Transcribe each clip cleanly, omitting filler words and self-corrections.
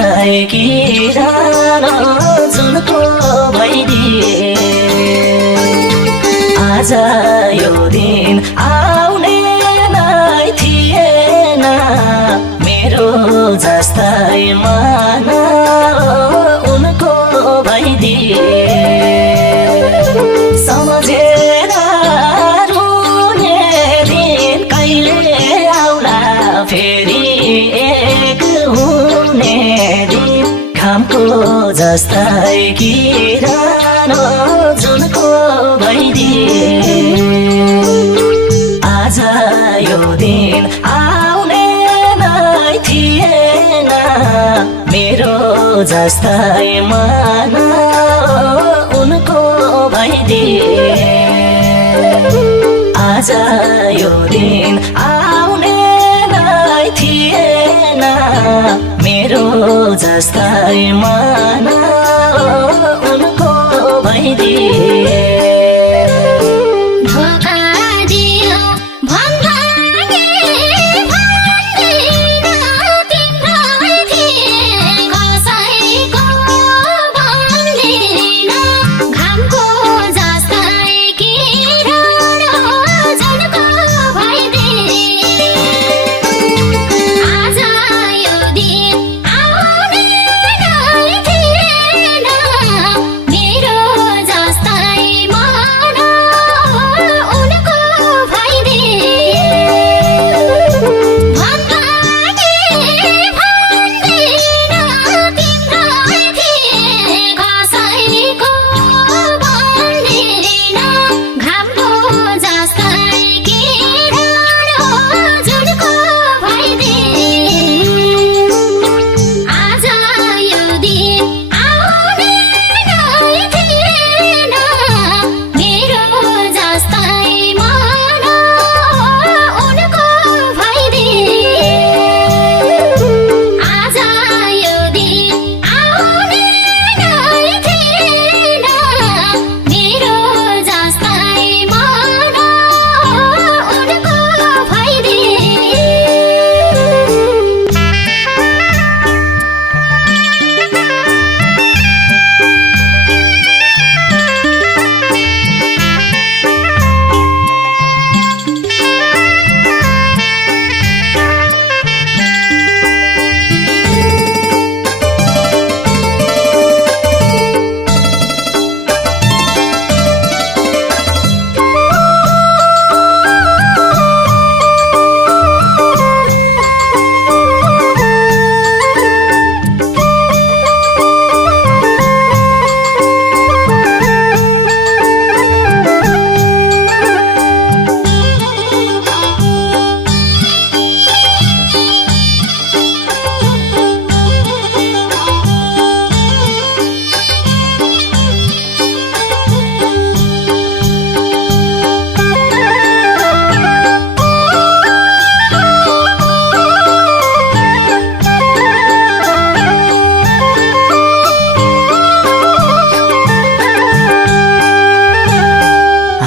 जस्तै किरानो जुनको भइदिए आज यो दिन आउने नै थिएन मेरो जस्तै मन उनको भइदिए सम्झेर रुने दिन कहिले आउला फेरि एक हुने दिन घामको जस्तै किरानो जुनको भइदिए आज यो दिन आउने नै थिएन मेरो जस्तै मन उनको भइदिए आज यो दिन आउने नै थिएन मेरो जस्तै मन उनको भइदिए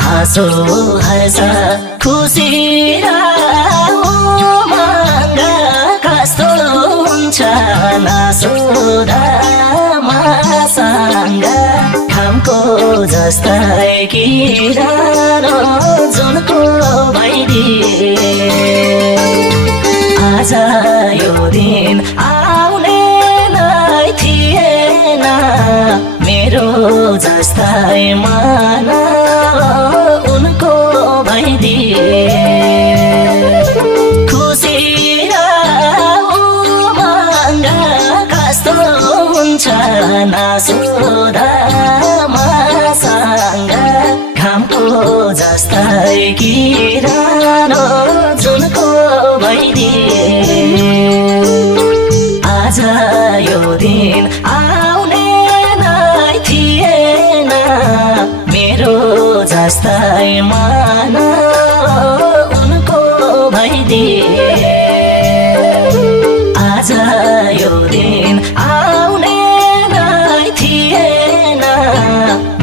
हाँसो हाँसा खुसी र उमङ्ग कस्तो हुन्छ नसोधा मसँग घामको जस्तै किरानो जुनको भइदिए आज यो दिन आउने नै थिएन मेरो जस्तै मन उनको भइदिए खुसी र उमङ्ग कस्तो हुन्छ नसोधा मसँग घामको जस्तै किरानो जुनको भइदिए आज यो दिन आउने नै थिएन मेरो जस्तै मन उनको भइदिए आज यो दिन आउने नै थिएन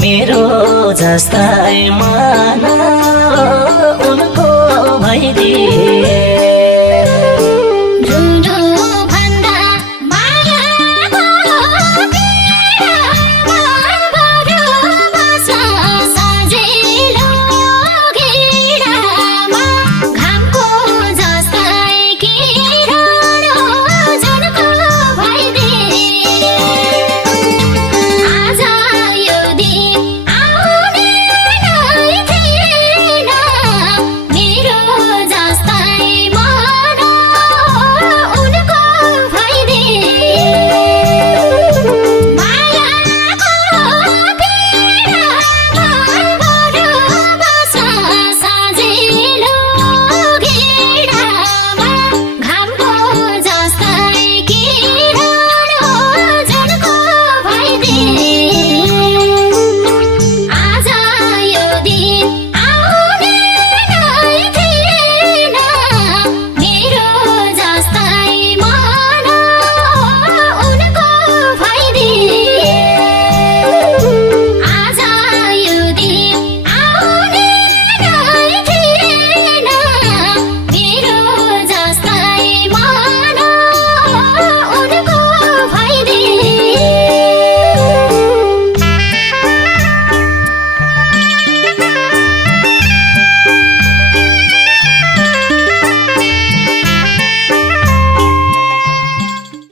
मेरो जस्तै